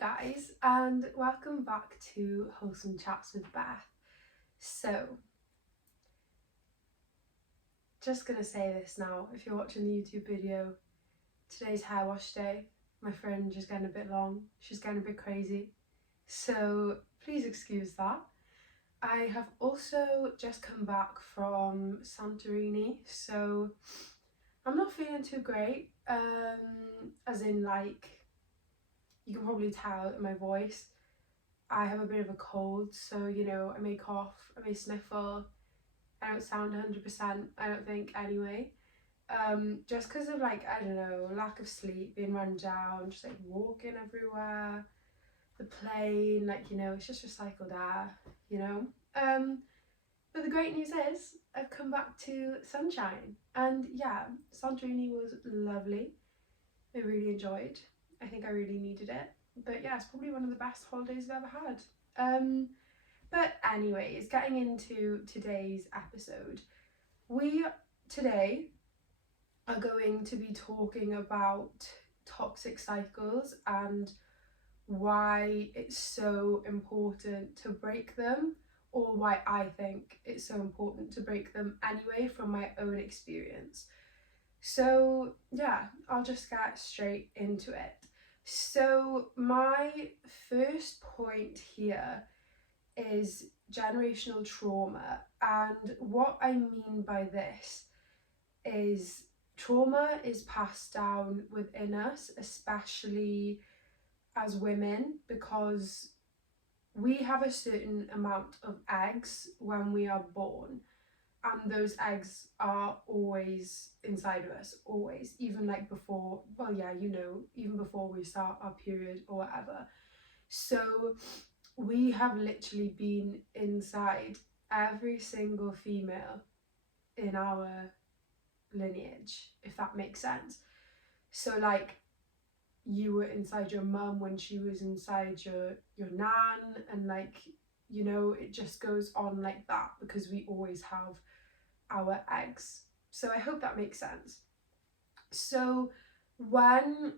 guys, and welcome back to Wholesome Chats with Beth. So, just gonna say this now, if you're watching the YouTube video, today's hair wash day. My fringe is getting a bit long, she's getting a bit crazy, so please excuse that. I have also just come back from Santorini, so I'm not feeling too great, as in like, you can probably tell in my voice. I have a bit of a cold, so I may cough, I may sniffle. I don't sound 100%, I don't think, anyway. Just because of I don't know, lack of sleep, being run down, just walking everywhere, the plane, it's just recycled air. But the great news is I've come back to sunshine, and yeah, Santorini was lovely. I really enjoyed. I think I really needed it. But yeah, it's probably one of the best holidays I've ever had. But anyways, getting into today's episode, we today are going to be talking about toxic cycles and why it's so important to break them, or why I think it's so important to break them anyway from my own experience. So yeah, I'll just get straight into it. So my first point here is generational trauma, and what I mean by this is trauma is passed down within us, especially as women, because we have a certain amount of eggs when we are born, and those eggs are always inside of us, always, even before, even before we start our period or whatever. So we have literally been inside every single female in our lineage, if that makes sense. So you were inside your mum when she was inside your nan, and it just goes on like that, because we always have our eggs. So I hope that makes sense. So when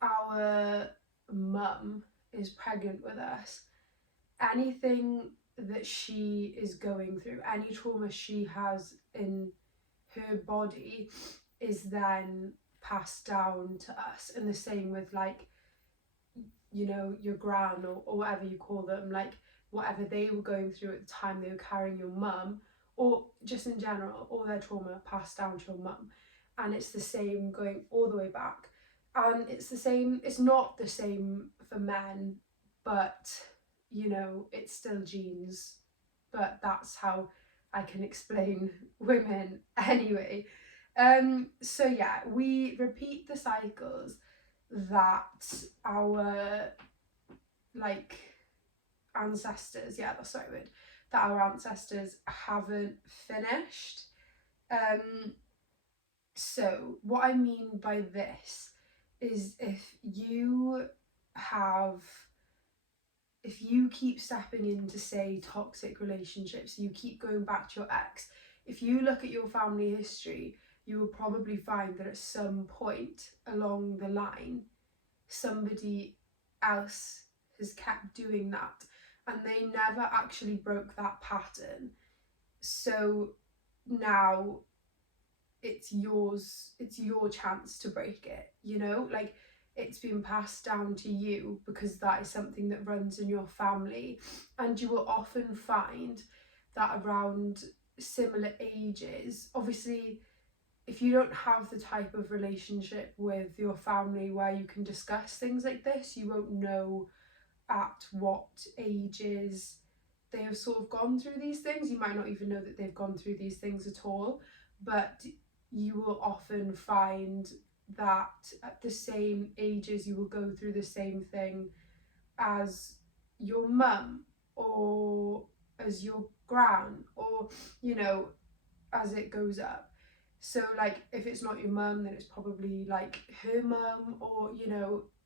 our mum is pregnant with us, anything that she is going through, any trauma she has in her body, is then passed down to us. And the same with your gran, or whatever you call them, whatever they were going through at the time they were carrying your mum, or just in general, all their trauma passed down to your mum. And it's the same going all the way back. And it's the same, it's not the same for men, but it's still genes. But that's how I can explain women anyway. So yeah, we repeat the cycles that our ancestors, yeah, that's the right word, that our ancestors haven't finished. So what I mean by this is, if you keep stepping into, say, toxic relationships, you keep going back to your ex, if you look at your family history, you will probably find that at some point along the line, somebody else has kept doing that, and they never actually broke that pattern. So now it's your chance to break it, it's been passed down to you because that is something that runs in your family. And you will often find that around similar ages, obviously, if you don't have the type of relationship with your family where you can discuss things like this, you won't know at what ages they have sort of gone through these things. You might not even know that they've gone through these things at all, but you will often find that at the same ages you will go through the same thing as your mum, or as your gran, or as it goes up. So if it's not your mum, then it's probably her mum, or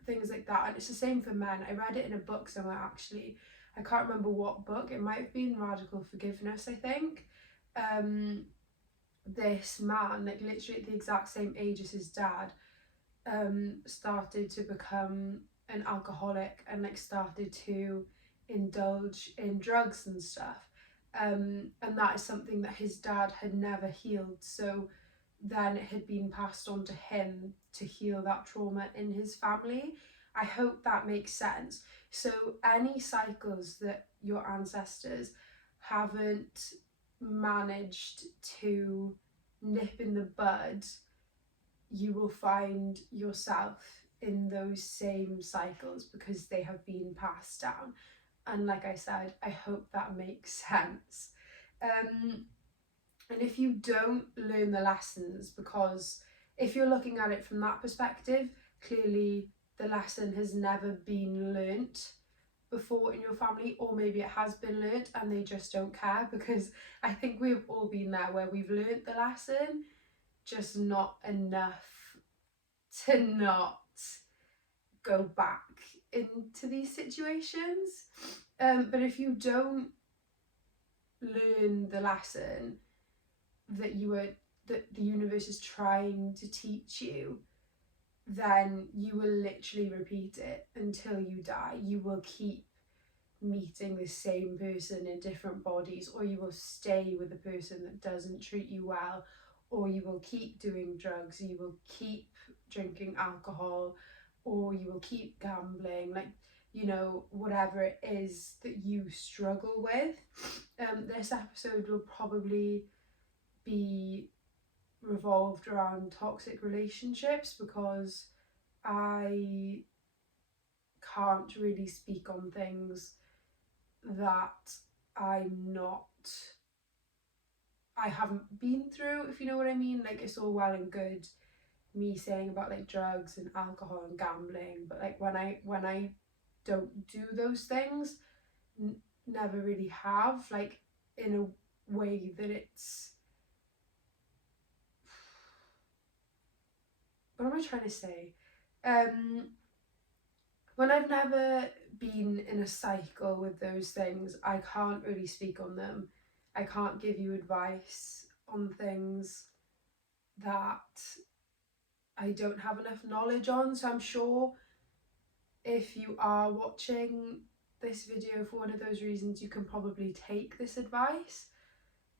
things like that. And it's the same for men. I read it in a book somewhere, actually. I can't remember what book. It might have been Radical Forgiveness, I think. This man, literally at the exact same age as his dad, started to become an alcoholic and like started to indulge in drugs and stuff. And that is something that his dad had never healed. So then it had been passed on to him to heal that trauma in his family. I hope that makes sense. So any cycles that your ancestors haven't managed to nip in the bud, you will find yourself in those same cycles because they have been passed down. And like I said, I hope that makes sense. And if you don't learn the lessons, because if you're looking at it from that perspective, clearly the lesson has never been learnt before in your family, or maybe it has been learnt and they just don't care, because I think we've all been there where we've learnt the lesson, just not enough to not go back into these situations. But if you don't learn the lesson that the universe is trying to teach you, then you will literally repeat it until you die. You will keep meeting the same person in different bodies, or you will stay with a person that doesn't treat you well, or you will keep doing drugs, you will keep drinking alcohol, or you will keep gambling, like, you know, whatever it is that you struggle with. This episode will probably be revolved around toxic relationships, because I can't really speak on things that I haven't been through, if you know what I mean. Like, it's all well and good me saying about like drugs and alcohol and gambling, but like when I don't do those things, never really have, like, in a way that it's, what am I trying to say? When I've never been in a cycle with those things, I can't really speak on them. I can't give you advice on things that I don't have enough knowledge on. So I'm sure if you are watching this video for one of those reasons, you can probably take this advice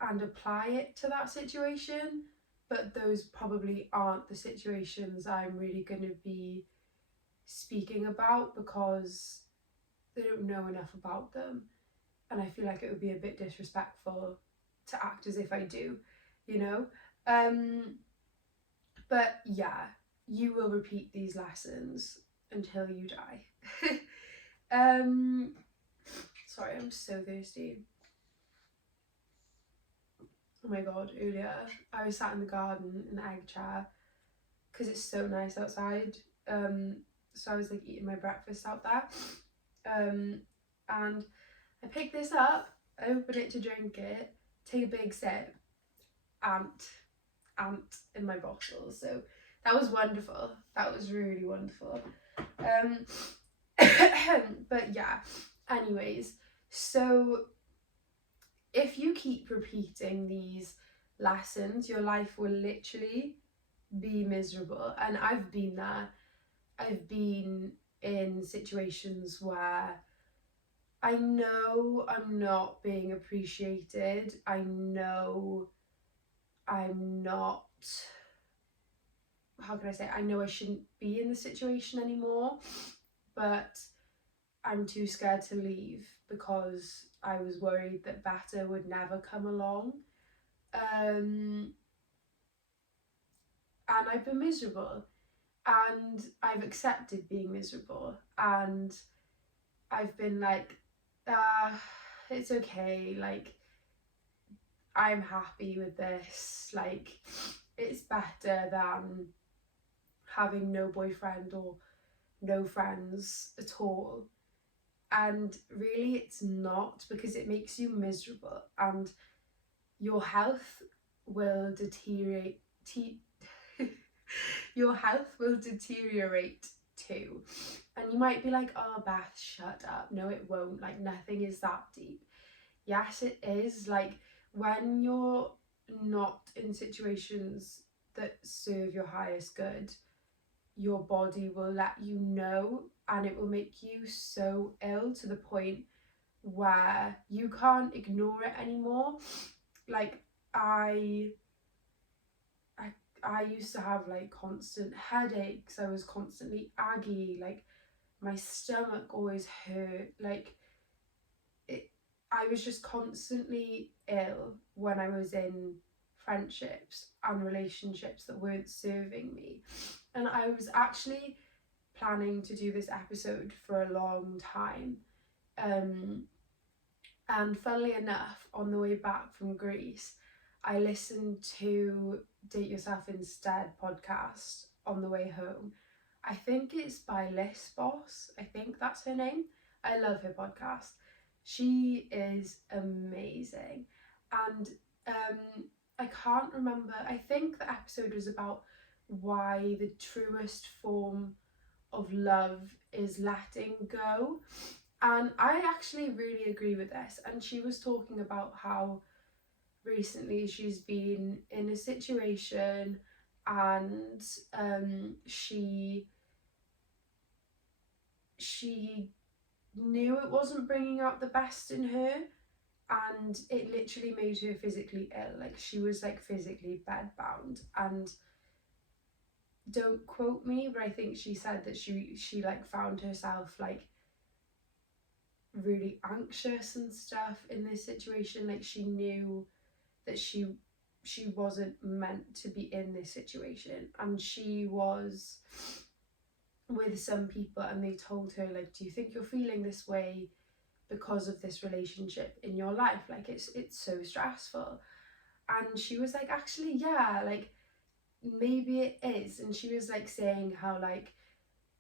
and apply it to that situation. But those probably aren't the situations I'm really going to be speaking about, because they don't know enough about them, and I feel like it would be a bit disrespectful to act as if I do, you know. But yeah, you will repeat these lessons until you die. Sorry, I'm so thirsty. Oh my god, earlier I was sat in the garden in the egg chair because it's so nice outside. So I was like eating my breakfast out there, and I pick this up, I open it to drink it, take a big sip, ant in my bottle. So that was wonderful. That was really wonderful. But yeah, anyways, so if you keep repeating these lessons, your life will literally be miserable. And I've been there. I've been in situations where I know I'm not being appreciated. I know I'm not, how can I say, I know I shouldn't be in the situation anymore, but I'm too scared to leave because I was worried that better would never come along. And I've been miserable, and I've accepted being miserable, and I've been like, it's okay, like, I'm happy with this, like, it's better than having no boyfriend or no friends at all. And really it's not, because it makes you miserable and your health will deteriorate your health will deteriorate too. And you might be like, oh Beth, shut up. No, it won't. Like, nothing is that deep. Yes, it is. Like, when you're not in situations that serve your highest good, your body will let you know, and it will make you so ill to the point where you can't ignore it anymore. Like I I I used to have like constant headaches. I was constantly aggy, like my stomach always hurt, like it, I was just constantly ill when I was in friendships and relationships that weren't serving me. And I was actually planning to do this episode for a long time. Um, and funnily enough, on the way back from Greece, I listened to Date Yourself Instead podcast on the way home. I think it's by Liz Boss. I think that's her name. I love her podcast. She is amazing. And I can't remember, I think the episode was about why the truest form of love is letting go. And I actually really agree with this. And she was talking about how recently she's been in a situation and she knew it wasn't bringing out the best in her, and it literally made her physically ill. Like she was like physically bedbound, and don't quote me, but I think she said that she like found herself like really anxious and stuff in this situation. Like she knew that she wasn't meant to be in this situation, and she was with some people and they told her like, do you think you're feeling this way because of this relationship in your life, like it's so stressful? And she was like, actually yeah, like maybe it is. And she was like saying how like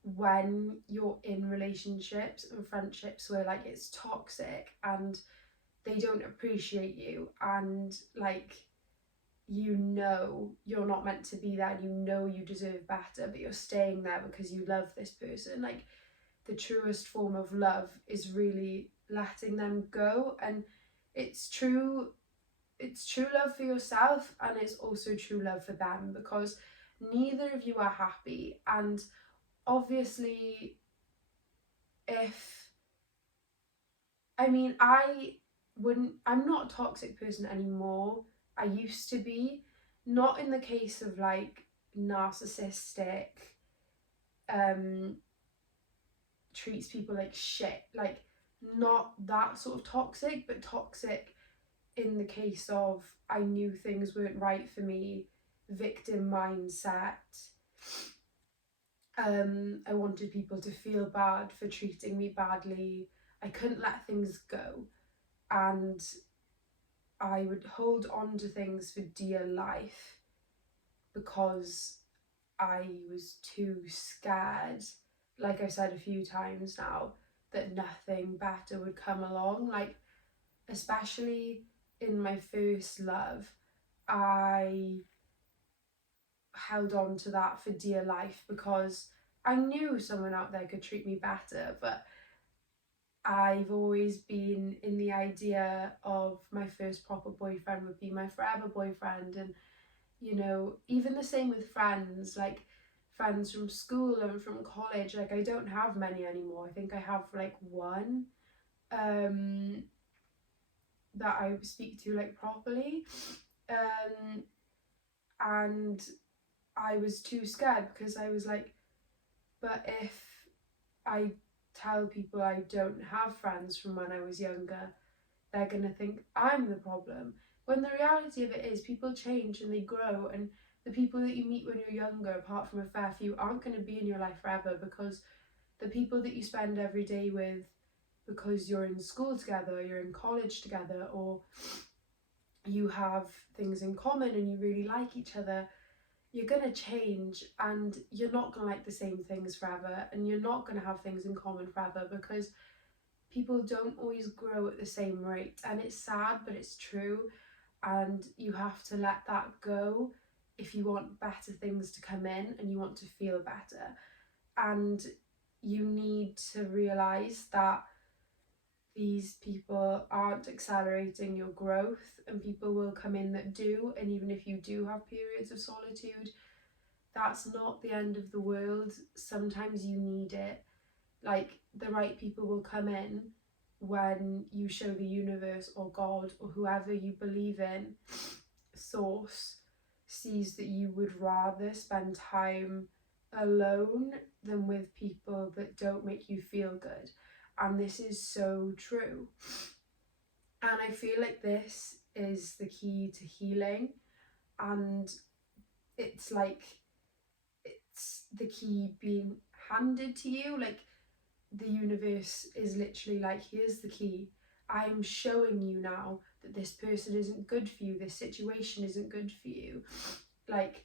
when you're in relationships and friendships where like it's toxic and they don't appreciate you, and like you know you're not meant to be there, and you know you deserve better, but you're staying there because you love this person, like the truest form of love is really letting them go. And it's true, it's true love for yourself, and it's also true love for them, because neither of you are happy. And obviously, if I mean, I'm not a toxic person anymore. I used to be, not in the case of like narcissistic, um, treats people like shit, like not that sort of toxic, but toxic in the case of I knew things weren't right for me, victim mindset. I wanted people to feel bad for treating me badly. I couldn't let things go, and I would hold on to things for dear life because I was too scared, like I've said a few times now, that nothing better would come along. Like, especially in my first love, I held on to that for dear life because I knew someone out there could treat me better, but I've always been in the idea of my first proper boyfriend would be my forever boyfriend. And you know, even the same with friends, like friends from school and from college, like I don't have many anymore. I think I have like one um that I speak to like properly. Um and I was too scared because I was like, but if I tell people I don't have friends from when I was younger, they're going to think I'm the problem. When the reality of it is, people change and they grow, and the people that you meet when you're younger, apart from a fair few, aren't going to be in your life forever, because the people that you spend every day with, because you're in school together, you're in college together, or you have things in common and you really like each other, you're going to change, and you're not going to like the same things forever, and you're not going to have things in common forever, because people don't always grow at the same rate. And it's sad, but it's true. And you have to let that go if you want better things to come in and you want to feel better. And you need to realize that these people aren't accelerating your growth, and people will come in that do. And even if you do have periods of solitude, that's not the end of the world. Sometimes you need it. Like, the right people will come in when you show the universe or God or whoever you believe in, source, sees that you would rather spend time alone than with people that don't make you feel good. And this is so true. And I feel like this is the key to healing. And it's like, it's the key being handed to you. Like, the universe is literally like, here's the key. I'm showing you now that this person isn't good for you, this situation isn't good for you, like,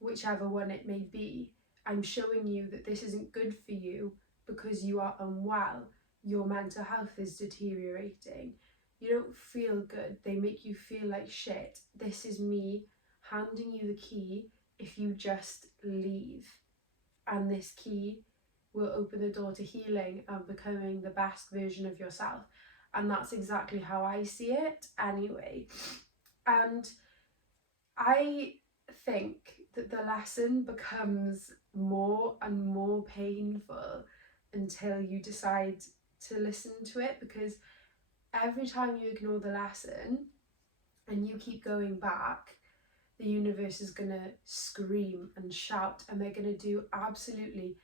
whichever one it may be. I'm showing you that this isn't good for you because you are unwell, your mental health is deteriorating, you don't feel good, they make you feel like shit. This is me handing you the key. If you just leave, and this key will open the door to healing and becoming the best version of yourself. And that's exactly how I see it anyway. And I think that the lesson becomes more and more painful until you decide to listen to it, because every time you ignore the lesson and you keep going back, the universe is going to scream and shout, and they're going to do absolutely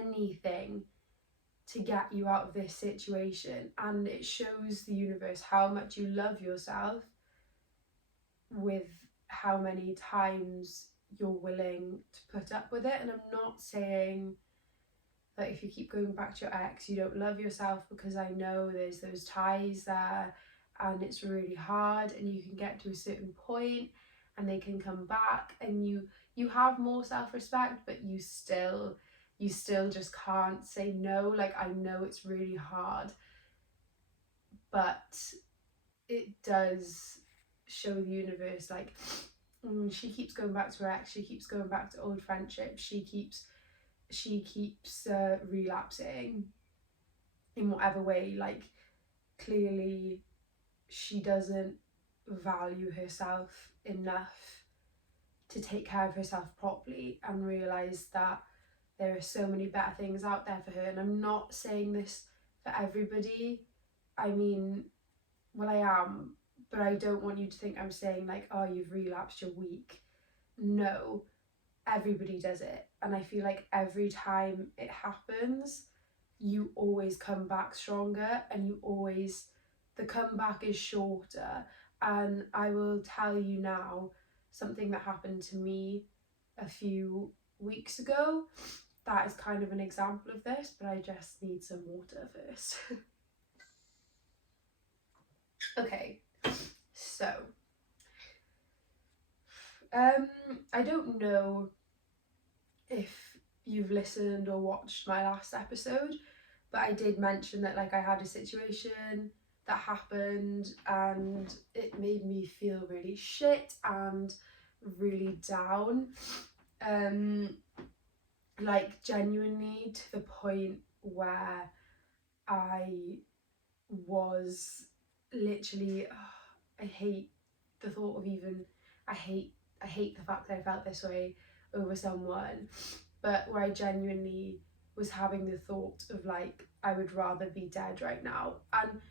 anything to get you out of this situation. And it shows the universe how much you love yourself with how many times you're willing to put up with it. And I'm not saying that if you keep going back to your ex, you don't love yourself, because I know there's those ties there and it's really hard, and you can get to a certain point and they can come back, and you have more self-respect, but you still just can't say no. Like, I know it's really hard, but it does show the universe, like, she keeps going back to her ex, she keeps going back to old friendships, she keeps relapsing in whatever way. Like, clearly she doesn't value herself enough to take care of herself properly and realize that there are so many better things out there for her. And I'm not saying this for everybody. I mean, well, I am, but I don't want you to think I'm saying like, oh, you've relapsed, you're weak. No, everybody does it. And I feel like every time it happens, you always come back stronger, and the comeback is shorter. And I will tell you now something that happened to me a few weeks ago that is kind of an example of this, but I just need some water first. Okay, so I don't know if you've listened or watched my last episode, but I did mention that, like, I had a situation that happened and it made me feel really shit and really down, like, genuinely to the point where I was literally, I hate the thought of even, I hate the fact that I felt this way over someone, but where I genuinely was having the thought of, like, I would rather be dead right now. And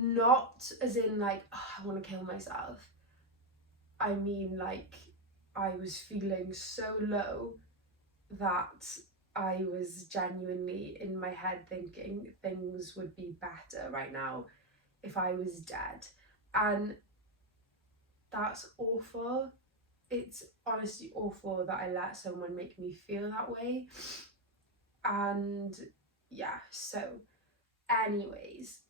not as in like, oh, I want to kill myself. I mean, like, I was feeling so low that I was genuinely in my head thinking things would be better right now if I was dead. And that's awful. It's honestly awful that I let someone make me feel that way. And yeah, so anyways,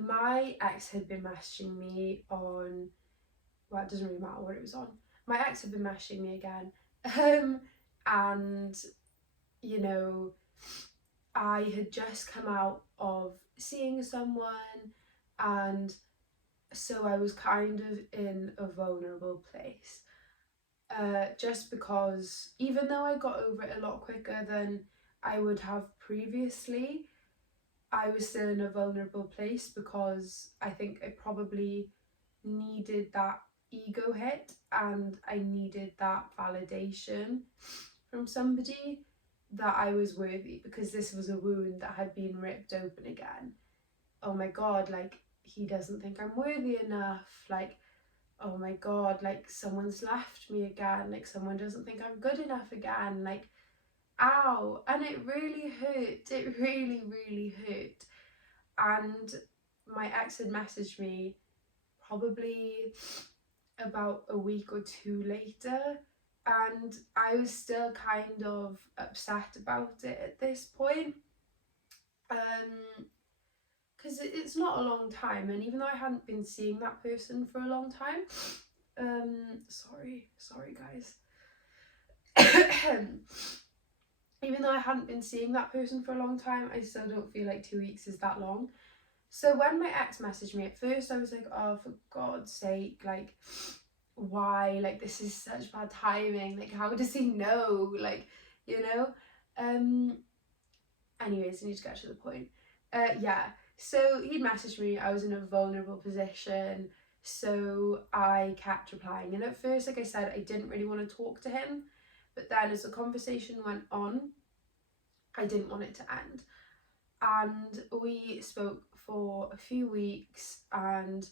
my ex had been messaging me on, well, it doesn't really matter what it was on. My ex had been messaging me again. And, you know, I had just come out of seeing someone, and so I was kind of in a vulnerable place. Just because, even though I got over it a lot quicker than I would have previously, I was still in a vulnerable place because I think I probably needed that ego hit and I needed that validation from somebody that I was worthy, because this was a wound that had been ripped open again. Oh my god, like, he doesn't think I'm worthy enough, like, oh my god, like, someone's left me again, like, someone doesn't think I'm good enough again, like, ow. And it really hurt, it really hurt. And my ex had messaged me probably about a week or two later, and I was still kind of upset about it at this point, because it's not a long time, and even though I hadn't been seeing that person for a long time, sorry guys, even though I hadn't been seeing that person for a long time, I still don't feel like 2 weeks is that long. So when my ex messaged me, at first I was like, oh, for God's sake, like, why? Like, this is such bad timing. Like, how does he know? Like, you know? Anyways, I need to get to the point. Yeah, so he'd messaged me. I was in a vulnerable position, so I kept replying. And at first, like I said, I didn't really want to talk to him. But then as the conversation went on, I didn't want it to end. And we spoke for a few weeks, and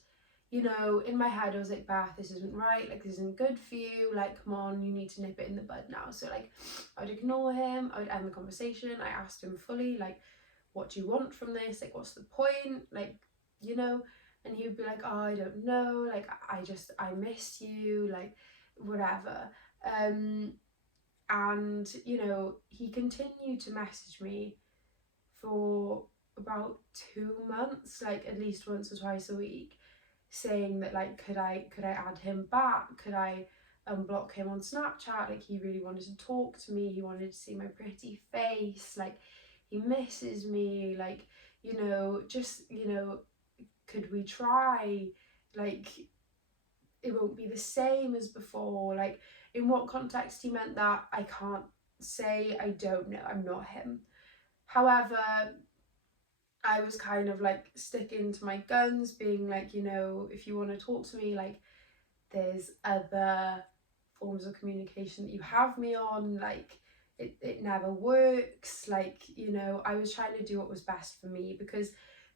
you know, in my head I was like, Beth, this isn't right, like, this isn't good for you, like, come on, you need to nip it in the bud now. So like, I would ignore him, I would end the conversation. I asked him fully, like, what do you want from this, like, what's the point, like, you know? And he would be like, oh, I don't know, like, I miss you, like, whatever. And you know, he continued to message me for about 2 months, like at least once or twice a week, saying that, like, could I add him back, could I unblock him on Snapchat, like, he really wanted to talk to me, he wanted to see my pretty face, like, he misses me, like, you know, just, you know, could we try, like, it won't be the same as before. Like, in what context he meant that, I can't say, I don't know, I'm not him. However, I was kind of like sticking to my guns, being like, you know, if you want to talk to me, like, there's other forms of communication that you have me on, like, it never works, like, you know, I was trying to do what was best for me, because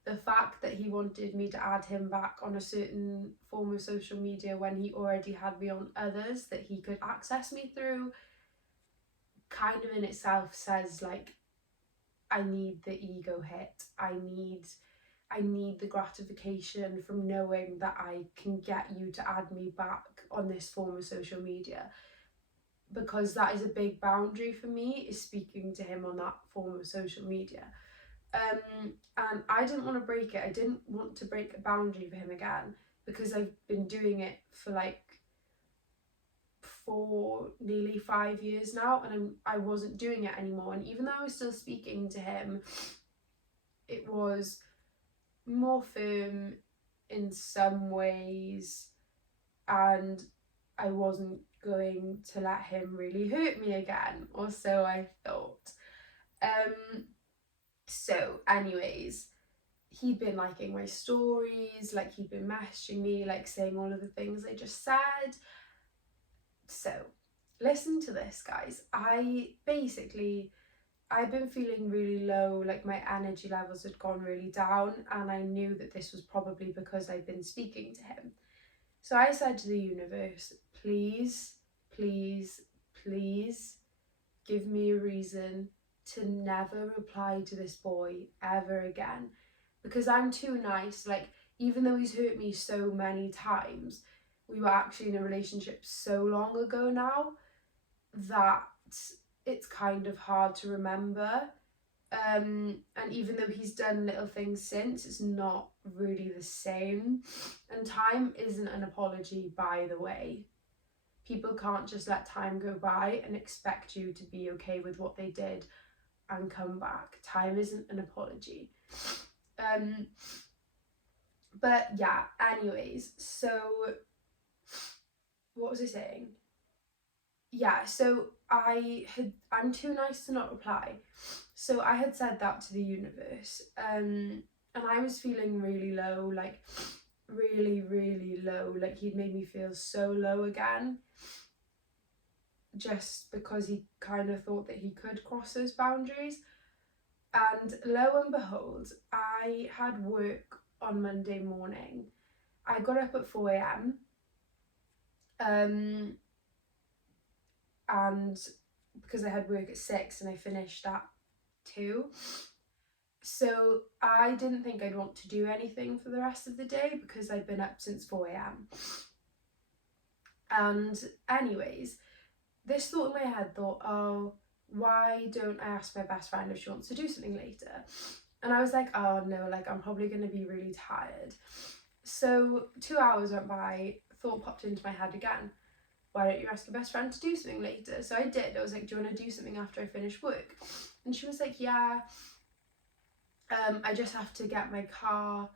the fact that he wanted me to add him back on a certain form of social media when he already had me on others that he could access me through, kind of in itself says, like, I need the ego hit. I need the gratification from knowing that I can get you to add me back on this form of social media, because that is a big boundary for me, is speaking to him on that form of social media. And I didn't want to break it. I didn't want to break a boundary for him again, because I've been doing it for like for nearly 5 years now, and I wasn't doing it anymore. And even though I was still speaking to him, it was more firm in some ways, and I wasn't going to let him really hurt me again, or so I thought. So anyways, he'd been liking my stories, like, he'd been messaging me, like, saying all of the things I just said. So listen to this, guys. I've been feeling really low, like my energy levels had gone really down, and I knew that this was probably because I'd been speaking to him. So I said to the universe, please, please, please give me a reason to never reply to this boy ever again, because I'm too nice. Like, even though he's hurt me so many times, we were actually in a relationship so long ago now that it's kind of hard to remember. And even though he's done little things since, it's not really the same. And time isn't an apology, by the way. People can't just let time go by and expect you to be okay with what they did and come back. Time isn't an apology. But yeah, anyways, so what was I saying? Yeah, so I'm too nice to not reply. So I had said that to the universe. And I was feeling really low, like, really, really low. Like, he'd made me feel so low again, just because he kind of thought that he could cross those boundaries. And lo and behold, I had work on Monday morning. I got up at 4 a.m. And because I had work at 6 and I finished at 2. So I didn't think I'd want to do anything for the rest of the day because I'd been up since 4 a.m. And anyways, this thought in my head thought, oh, why don't I ask my best friend if she wants to do something later? And I was like, oh no, like I'm probably going to be really tired. So 2 hours went by, thought popped into my head again. Why don't you ask your best friend to do something later? So I did. I was like, do you want to do something after I finish work? And she was like, yeah, I just have to get my car,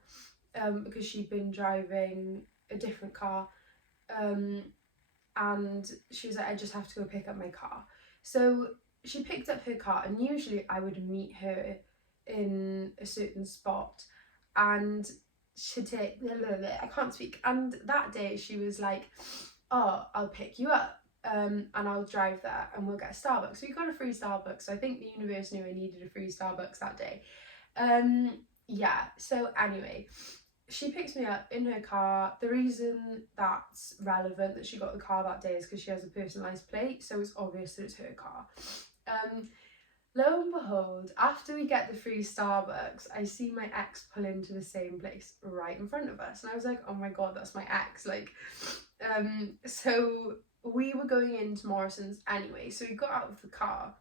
because she'd been driving a different car. And she was like, I just have to go pick up my car. So she picked up her car, and usually I would meet her in a certain spot, and she'd take, I can't speak. And that day she was like, oh, I'll pick you up, and I'll drive there and we'll get a Starbucks. So we got a free Starbucks. So I think the universe knew I needed a free Starbucks that day. Yeah, so anyway, she picks me up in her car. The reason that's relevant that she got the car that day is because she has a personalised plate, so it's obvious that it's her car. Lo and behold, after we get the free Starbucks, I see my ex pull into the same place right in front of us. And I was like, oh my god, that's my ex. Like, so we were going into Morrison's anyway. So we got out of the car.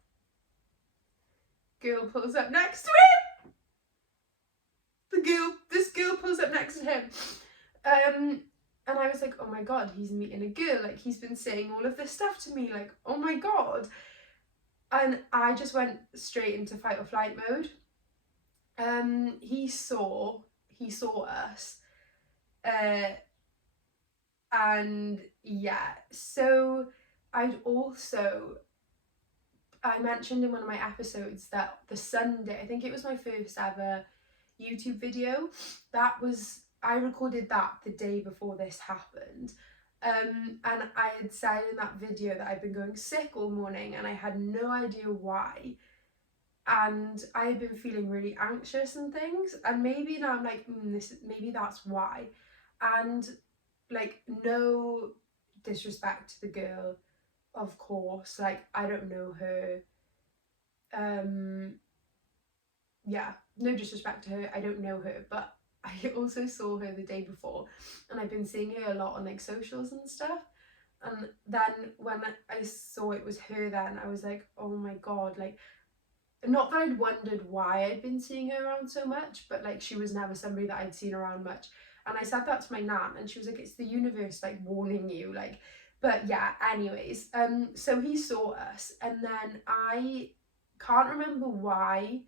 Girl pulls up next to him. This girl pulls up next to him. And I was like, oh my god, he's meeting a girl. Like, he's been saying all of this stuff to me. Like, oh my god. And I just went straight into fight or flight mode. He saw us. And yeah, so I mentioned in one of my episodes that the Sunday, I think it was my first ever YouTube video, I recorded that the day before this happened. And I had said in that video that I'd been going sick all morning and I had no idea why. And I had been feeling really anxious and things. And maybe now I'm like, maybe that's why. And like, no disrespect to the girl, of course. Like, I don't know her. Yeah, no disrespect to her. I don't know her, but I also saw her the day before, and I've been seeing her a lot on like socials and stuff. And then when I saw it was her, then I was like, oh my god, like, not that I'd wondered why I'd been seeing her around so much, but like, she was never somebody that I'd seen around much. And I said that to my nan, and she was like, it's the universe like warning you, like. But yeah, anyways, so he saw us, and then I can't remember why,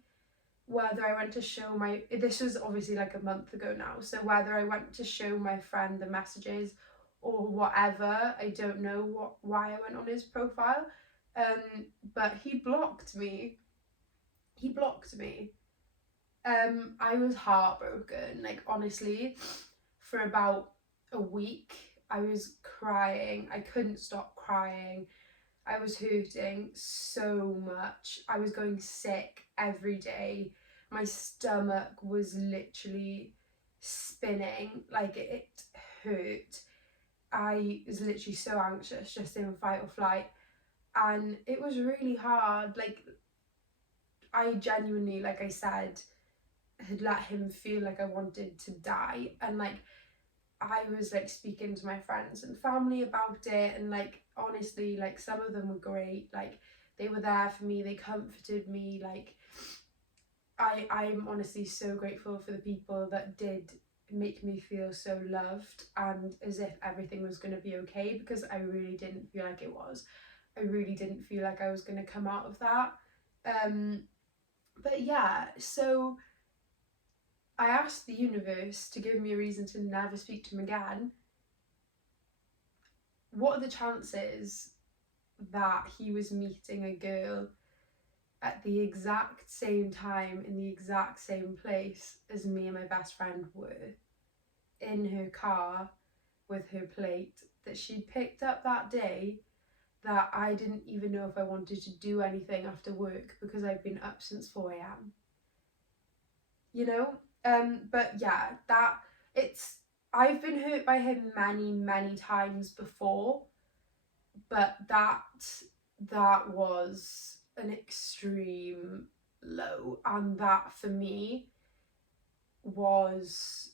whether I went to show this was obviously like a month ago now, so whether I went to show my friend the messages or whatever, I don't know why I went on his profile, but he blocked me. I was heartbroken, like, honestly, for about a week. I was crying. I couldn't stop crying. I was hurting so much. I was going sick every day. My stomach was literally spinning, like, it hurt. I was literally so anxious, just in fight or flight. And it was really hard. Like, I genuinely, like I said, had let him feel like I wanted to die. And like, I was like speaking to my friends and family about it, and like, honestly, like, some of them were great. Like, they were there for me, they comforted me. Like, I'm honestly so grateful for the people that did make me feel so loved and as if everything was going to be okay, because I really didn't feel like it was. I really didn't feel like I was going to come out of that. But yeah, so I asked the universe to give me a reason to never speak to him again. What are the chances that he was meeting a girl at the exact same time in the exact same place as me and my best friend were? in her car with her plate that she'd picked up that day, that I didn't even know if I wanted to do anything after work because I'd been up since 4 a.m. You know? But yeah, I've been hurt by him many times before, but that was an extreme low, and that for me was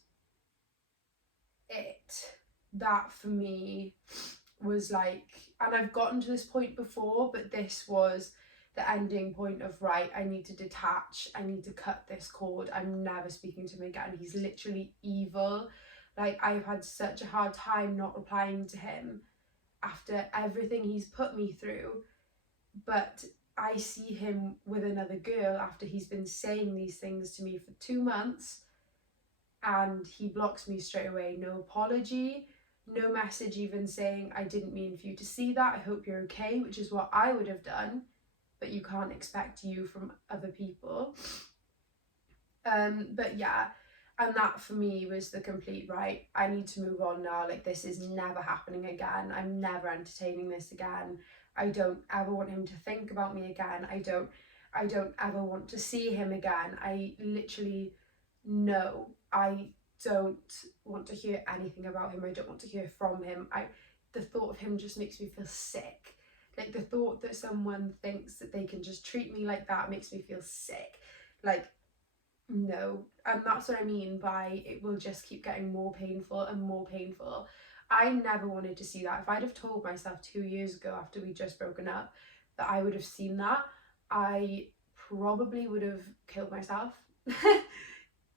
it. That for me was like, and I've gotten to this point before, but this was the ending point of, right, I need to detach, I need to cut this cord, I'm never speaking to him again, he's literally evil. Like, I've had such a hard time not replying to him after everything he's put me through, but I see him with another girl after he's been saying these things to me for 2 months, and he blocks me straight away. No apology, no message even saying, I didn't mean for you to see that, I hope you're okay, which is what I would have done, but you can't expect you from other people. But yeah, and that for me was the complete, right, I need to move on now, like, this is never happening again, I'm never entertaining this again, I don't ever want him to think about me again, I don't ever want to see him again, I literally, no, I don't want to hear anything about him, I don't want to hear from him. The thought of him just makes me feel sick. Like, the thought that someone thinks that they can just treat me like that makes me feel sick. Like, no. And that's what I mean by it will just keep getting more painful and more painful. I never wanted to see that. If I'd have told myself 2 years ago after we'd just broken up that I would have seen that, I probably would have killed myself.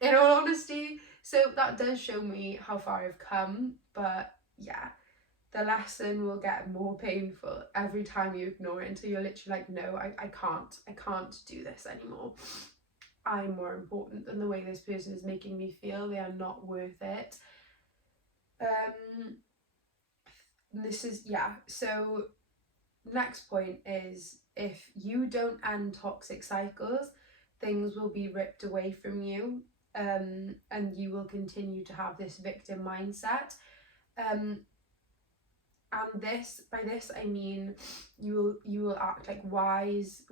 In all honesty. So that does show me how far I've come, but yeah, the lesson will get more painful every time you ignore it until you're literally like, no, I can't do this anymore. I'm more important than the way this person is making me feel. They are not worth it. This is, yeah, so next point is, if you don't end toxic cycles, things will be ripped away from you, and you will continue to have this victim mindset. And by this I mean you will act like, why is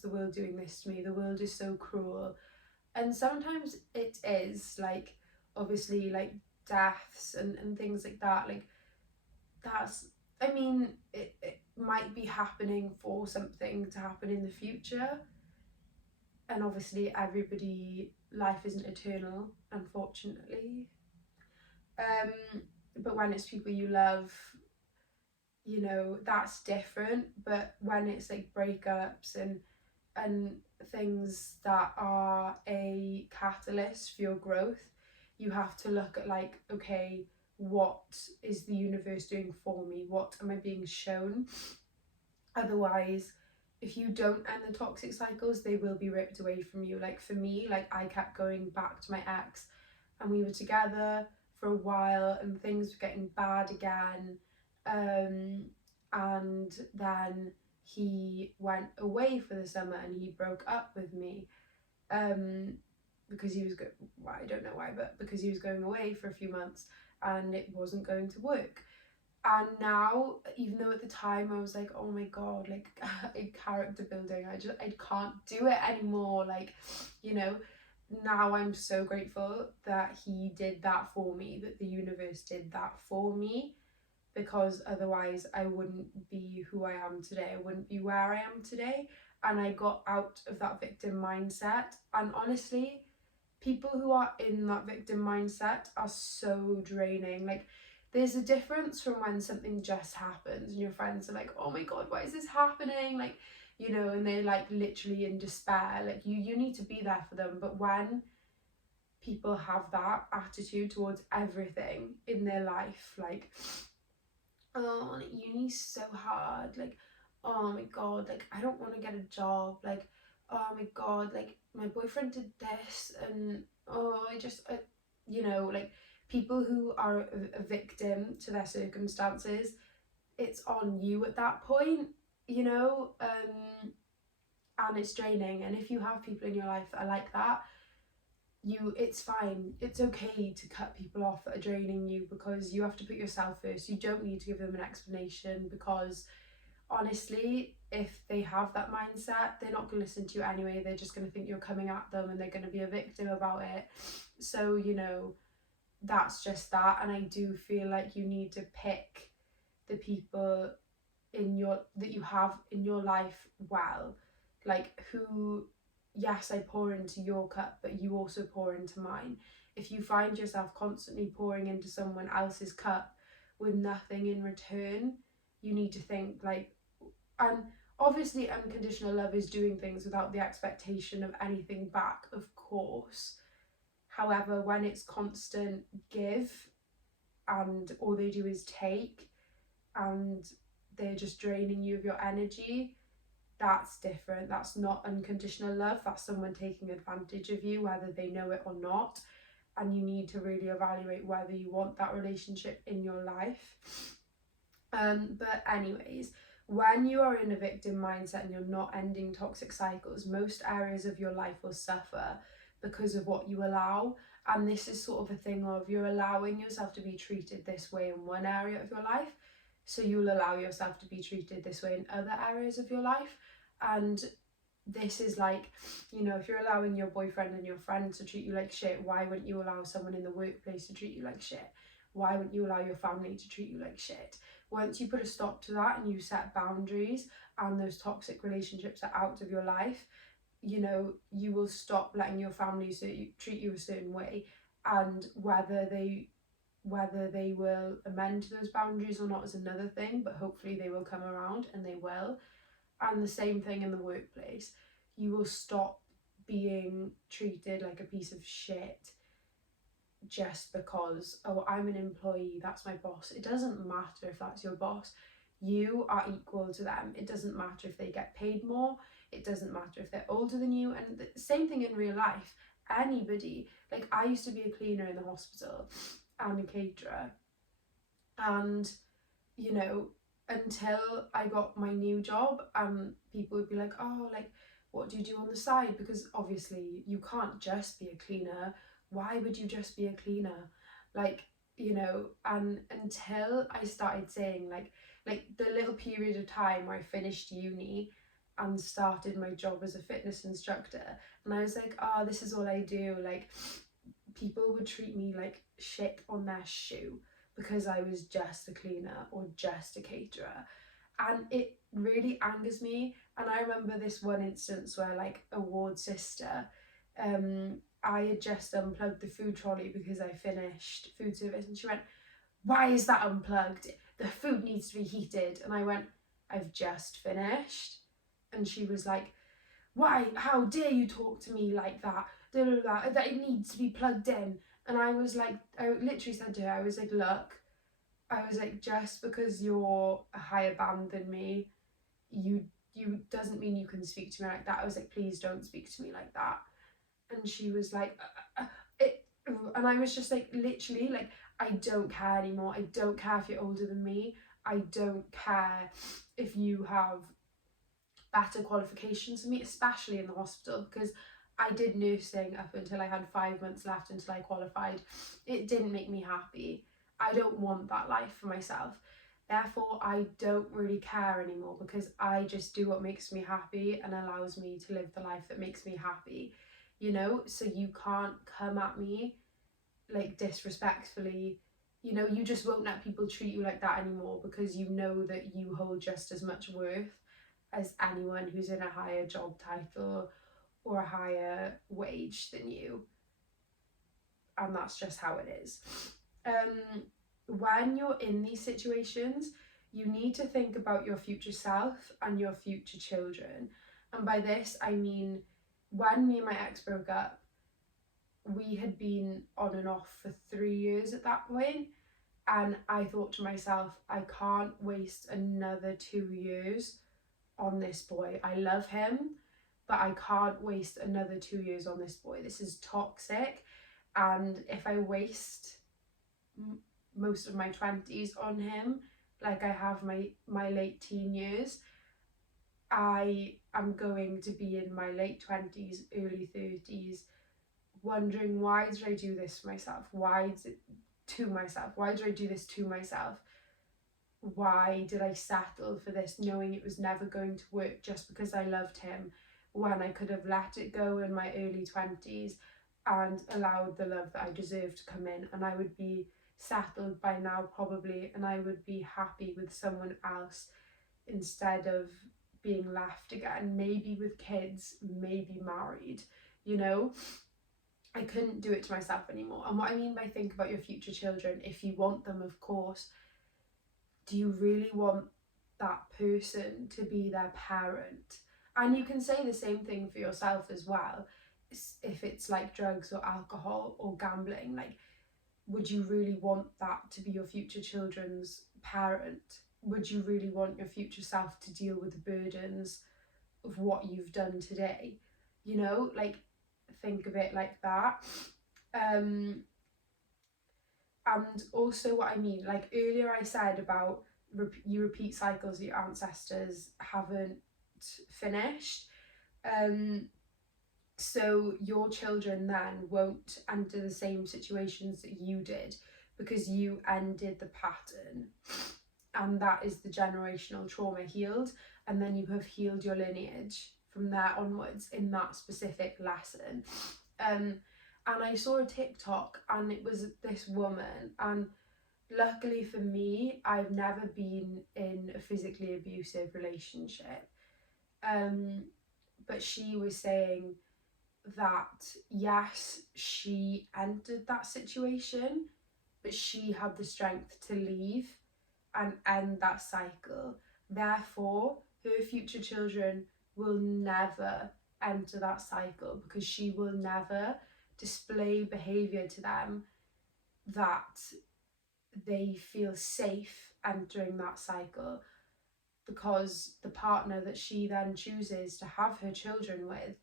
the world doing this to me? The world is so cruel. And sometimes it is, like, obviously, like deaths and things like that, like, that's, I mean, it might be happening for something to happen in the future, and obviously life isn't eternal, unfortunately, but when it's people you love, you know, that's different. But when it's like breakups and things that are a catalyst for your growth, you have to look at, like, okay, what is the universe doing for me? What am I being shown? Otherwise, if you don't end the toxic cycles, they will be ripped away from you. Like, for me, like, I kept going back to my ex, and we were together for a while and things were getting bad again, and then he went away for the summer and he broke up with me, because he was well, I don't know why, but because he was going away for a few months and it wasn't going to work. And now, even though at the time I was like, oh my god, like, character building, I can't do it anymore, like, you know, now I'm so grateful that he did that for me, that the universe did that for me, because otherwise I wouldn't be who I am today, I wouldn't be where I am today. And I got out of that victim mindset, and honestly, people who are in that victim mindset are so draining. Like, there's a difference from when something just happens and your friends are like, oh my god, why is this happening, like, you know, and they're like literally in despair, like, you need to be there for them. But when people have that attitude towards everything in their life, like, oh, like, uni's so hard, like, oh my god, like, I don't want to get a job, like, oh my god, like, my boyfriend did this, and oh, you know, like, people who are a victim to their circumstances, it's on you at that point, you know, and it's draining. And if you have people in your life that are like that, it's fine, it's okay to cut people off that are draining you, because you have to put yourself first. You don't need to give them an explanation, because honestly, if they have that mindset, they're not going to listen to you anyway. They're just going to think you're coming at them, and they're going to be a victim about it. So, you know, that's just that. And I do feel like you need to pick the people that you have in your life well, like who, yes, I pour into your cup, but you also pour into mine. If you find yourself constantly pouring into someone else's cup with nothing in return, you need to think like, and obviously unconditional love is doing things without the expectation of anything back, of course. However, when it's constant give and all they do is take, and they're just draining you of your energy, that's different. That's not unconditional love. That's someone taking advantage of you, whether they know it or not. And you need to really evaluate whether you want that relationship in your life. But anyways, when you are in a victim mindset and you're not ending toxic cycles, most areas of your life will suffer because of what you allow. And this is sort of a thing of, you're allowing yourself to be treated this way in one area of your life, so you'll allow yourself to be treated this way in other areas of your life. And this is like, you know, if you're allowing your boyfriend and your friend to treat you like shit, why wouldn't you allow someone in the workplace to treat you like shit? Why wouldn't you allow your family to treat you like shit? Once you put a stop to that and you set boundaries and those toxic relationships are out of your life, you know, you will stop letting your family treat you a certain way. And whether they will amend to those boundaries or not is another thing, but hopefully they will come around, and they will. And the same thing in the workplace. You will stop being treated like a piece of shit just because, oh, I'm an employee, that's my boss. It doesn't matter if that's your boss. You are equal to them. It doesn't matter if they get paid more. It doesn't matter if they're older than you. And the same thing in real life. Anybody, like I used to be a cleaner in the hospital and a caterer. And, you know, until I got my new job, people would be like, oh, like, what do you do on the side? Because obviously you can't just be a cleaner. Why would you just be a cleaner? Like, you know, and until I started saying like the little period of time where I finished uni and started my job as a fitness instructor, and I was like, oh, this is all I do, like people would treat me like shit on their shoe because I was just a cleaner or just a caterer. And it really angers me. And I remember this one instance where, like, a ward sister, I had just unplugged the food trolley because I finished food service, and she went, why is that unplugged? The food needs to be heated. And I went, I've just finished. And she was like, why, how dare you talk to me like that? That it needs to be plugged in. And I was like, I literally said to her, I was like, look, I was like, just because you're a higher band than me, you doesn't mean you can speak to me like that. I was like, please don't speak to me like that. And she was like, it, and I was just like, literally, like, I don't care anymore. I don't care if you're older than me. I don't care if you have better qualifications than me, especially in the hospital, because I did nursing up until I had 5 months left until I qualified. It didn't make me happy. I don't want that life for myself. Therefore, I don't really care anymore, because I just do what makes me happy and allows me to live the life that makes me happy, you know? So you can't come at me like disrespectfully. You know, you just won't let people treat you like that anymore, because you know that you hold just as much worth as anyone who's in a higher job title or a higher wage than you. And that's just how it is. When you're in these situations, you need to think about your future self and your future children. And by this, I mean, when me and my ex broke up, we had been on and off for 3 years at that point. And I thought to myself, I can't waste another 2 years on this boy. I love him, but I can't waste another 2 years on this boy. This is toxic. And if I waste most of my 20s on him, like I have my late teen years, I am going to be in my late 20s, early 30s, wondering, why did I do this for myself? Why did I do this to myself? Why did I settle for this, knowing it was never going to work, just because I loved him, when I could have let it go in my early 20s and allowed the love that I deserved to come in, and I would be settled by now probably, and I would be happy with someone else instead of being left again, maybe with kids, maybe married, you know? I couldn't do it to myself anymore. And what I mean by think about your future children, if you want them, of course, do you really want that person to be their parent? And you can say the same thing for yourself as well. If it's like drugs or alcohol or gambling, like, would you really want that to be your future children's parent? Would you really want your future self to deal with the burdens of what you've done today? You know, like, think of it like that. And also what I mean, like earlier I said about you repeat cycles that your ancestors haven't finished. So your children then won't enter the same situations that you did, because you ended the pattern, and that is the generational trauma healed, and then you have healed your lineage from there onwards in that specific lesson. And I saw a TikTok, and it was this woman, and luckily for me, I've never been in a physically abusive relationship. But she was saying that yes, she entered that situation, but she had the strength to leave and end that cycle. Therefore, her future children will never enter that cycle, because she will never display behaviour to them that they feel safe entering that cycle, because the partner that she then chooses to have her children with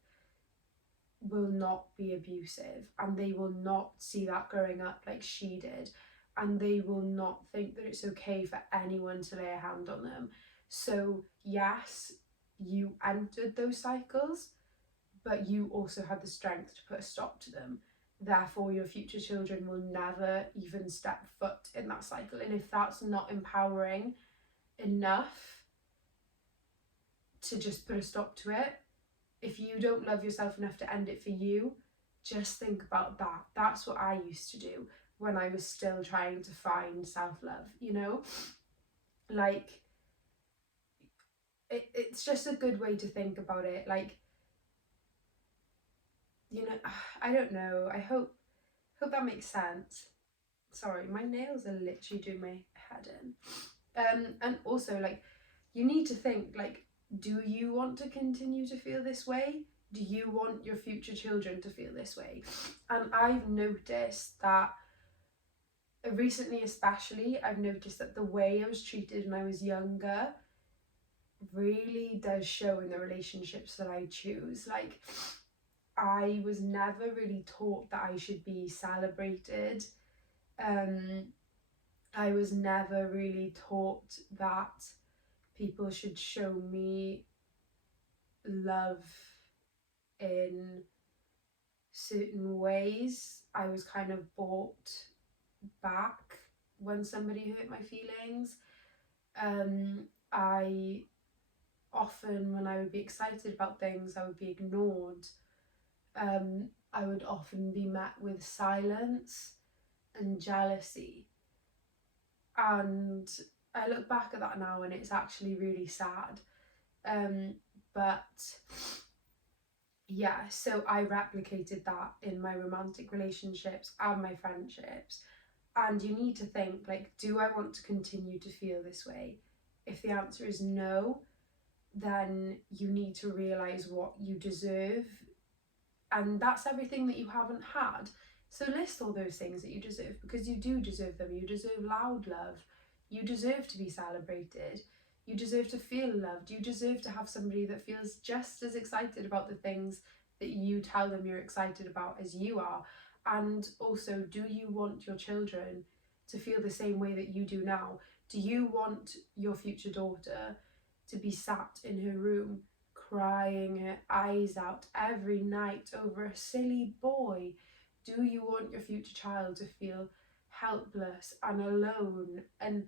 will not be abusive, and they will not see that growing up like she did, and they will not think that it's okay for anyone to lay a hand on them. So yes, you entered those cycles, but you also had the strength to put a stop to them. Therefore, your future children will never even step foot in that cycle. And if that's not empowering enough to just put a stop to it, if you don't love yourself enough to end it for you, just think about that. That's what I used to do when I was still trying to find self-love, you know? Like, it's just a good way to think about it. Like, you know, I don't know. I hope that makes sense. Sorry, my nails are literally doing my head in. And also, like, you need to think, like, do you want to continue to feel this way? Do you want your future children to feel this way? And I've noticed that recently, especially, I've noticed that the way I was treated when I was younger really does show in the relationships that I choose. Like, I was never really taught that I should be celebrated. I was never really taught that people should show me love in certain ways. I was kind of brought back when somebody hurt my feelings. I often, when I would be excited about things, I would be ignored. I would often be met with silence and jealousy. And I look back at that now and it's actually really sad. But yeah, so I replicated that in my romantic relationships and my friendships. And you need to think, like, do I want to continue to feel this way? If the answer is no, then you need to realise what you deserve. And that's everything that you haven't had. So list all those things that you deserve, because you do deserve them. You deserve loud love. You deserve to be celebrated. You deserve to feel loved. You deserve to have somebody that feels just as excited about the things that you tell them you're excited about as you are. And also, do you want your children to feel the same way that you do now? Do you want your future daughter to be sat in her room crying her eyes out every night over a silly boy? Do you want your future child to feel helpless and alone and,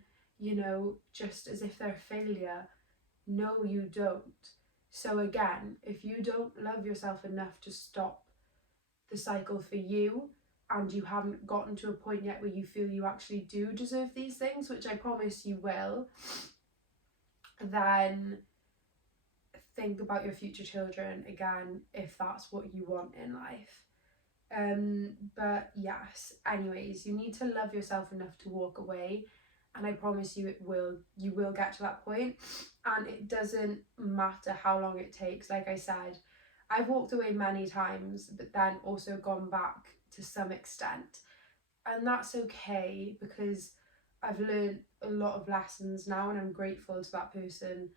just as if they're a failure? No, you don't. So again, if you don't love yourself enough to stop the cycle for you, and you haven't gotten to a point yet where you feel you actually do deserve these things, which I promise you will, then think about your future children again if that's what you want in life. But yes, anyways, you need to love yourself enough to walk away, and I promise you you will get to that point, and it doesn't matter how long it takes. Like I said, I've walked away many times, but then also gone back to some extent, and that's okay because I've learned a lot of lessons now, and I'm grateful to that person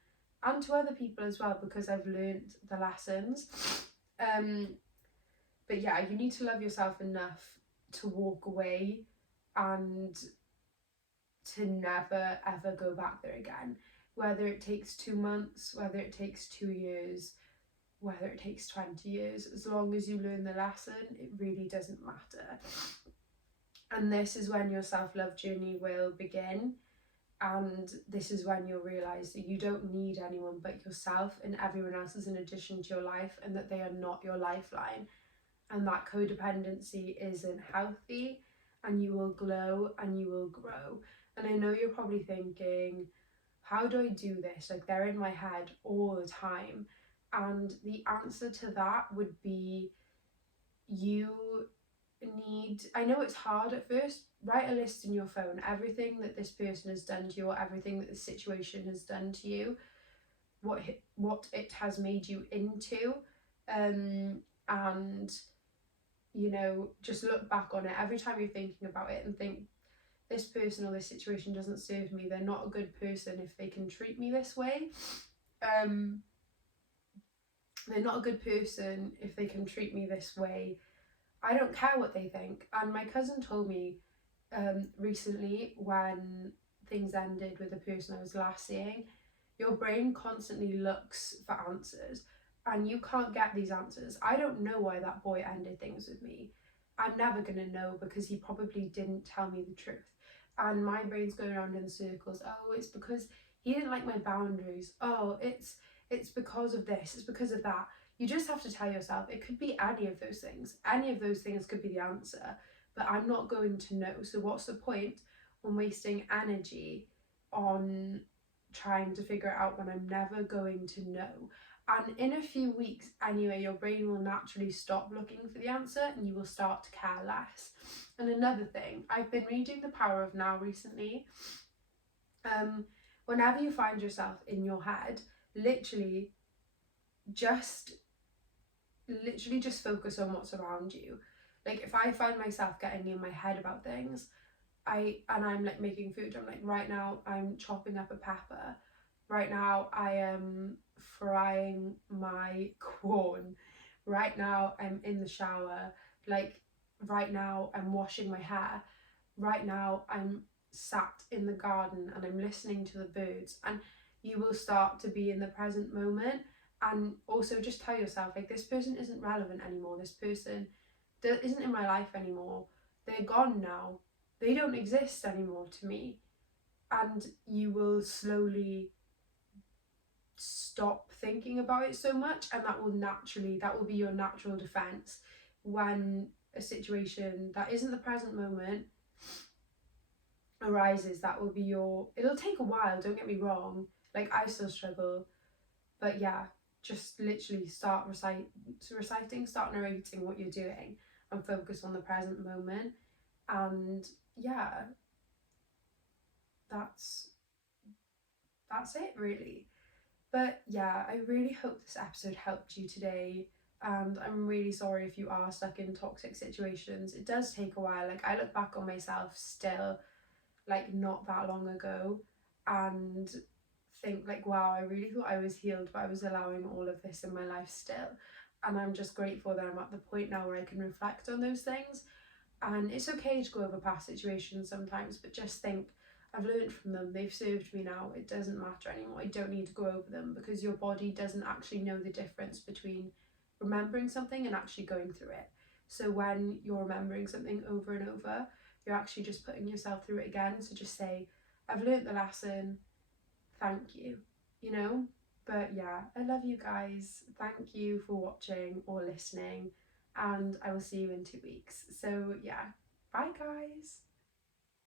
and to other people as well because I've learned the lessons. But yeah, you need to love yourself enough to walk away and to never ever go back there again. Whether it takes 2 months, whether it takes 2 years, whether it takes 20 years, as long as you learn the lesson, it really doesn't matter. And this is when your self-love journey will begin. And this is when you'll realise that you don't need anyone but yourself, and everyone else is an addition to your life, and that they are not your lifeline. And that codependency isn't healthy, and you will glow and you will grow. And I know you're probably thinking, how do I do this? Like, they're in my head all the time. And the answer to that would be, I know it's hard at first, write a list in your phone, everything that this person has done to you, or everything that this situation has done to you, what it has made you into, and just look back on it every time you're thinking about it and think, this person or this situation doesn't serve me. They're not a good person if they can treat me this way. They're not a good person if they can treat me this way. I don't care what they think. And my cousin told me recently, when things ended with the person I was last seeing, your brain constantly looks for answers, and you can't get these answers. I don't know why that boy ended things with me. I'm never going to know because he probably didn't tell me the truth. And my brain's going around in circles. Oh, it's because he didn't like my boundaries. Oh, it's because of this. It's because of that. You just have to tell yourself it could be any of those things. Any of those things could be the answer, but I'm not going to know. So what's the point on wasting energy on trying to figure it out when I'm never going to know? And in a few weeks anyway, your brain will naturally stop looking for the answer and you will start to care less. And another thing, I've been reading The Power of Now recently. Whenever you find yourself in your head, literally just focus on what's around you. Like, if I find myself getting in my head about things, I'm like making food, I'm like, right now I'm chopping up a pepper, right now I am frying my corn, right now I'm in the shower, like right now I'm washing my hair, right now I'm sat in the garden and I'm listening to the birds. And you will start to be in the present moment. And also just tell yourself, like, this person isn't relevant anymore, this person isn't in my life anymore, they're gone now, they don't exist anymore to me. And you will slowly stop thinking about it so much, and that will be your natural defense when a situation that isn't the present moment arises. It'll take a while, don't get me wrong, like I still struggle, but yeah, just literally start reciting, start narrating what you're doing and focus on the present moment. And yeah, that's it really. But yeah, I really hope this episode helped you today, and I'm really sorry if you are stuck in toxic situations. It does take a while. Like, I look back on myself still, like, not that long ago, and think like, wow, I really thought I was healed, but I was allowing all of this in my life still. And I'm just grateful that I'm at the point now where I can reflect on those things. And it's okay to go over past situations sometimes, but just think I've learned from them, they've served me now, it doesn't matter anymore, I don't need to go over them, because your body doesn't actually know the difference between remembering something and actually going through it. So when you're remembering something over and over, you're actually just putting yourself through it again. So just say, I've learnt the lesson, thank you, you know? But yeah, I love you guys. Thank you for watching or listening, and I will see you in 2 weeks. So yeah, bye guys.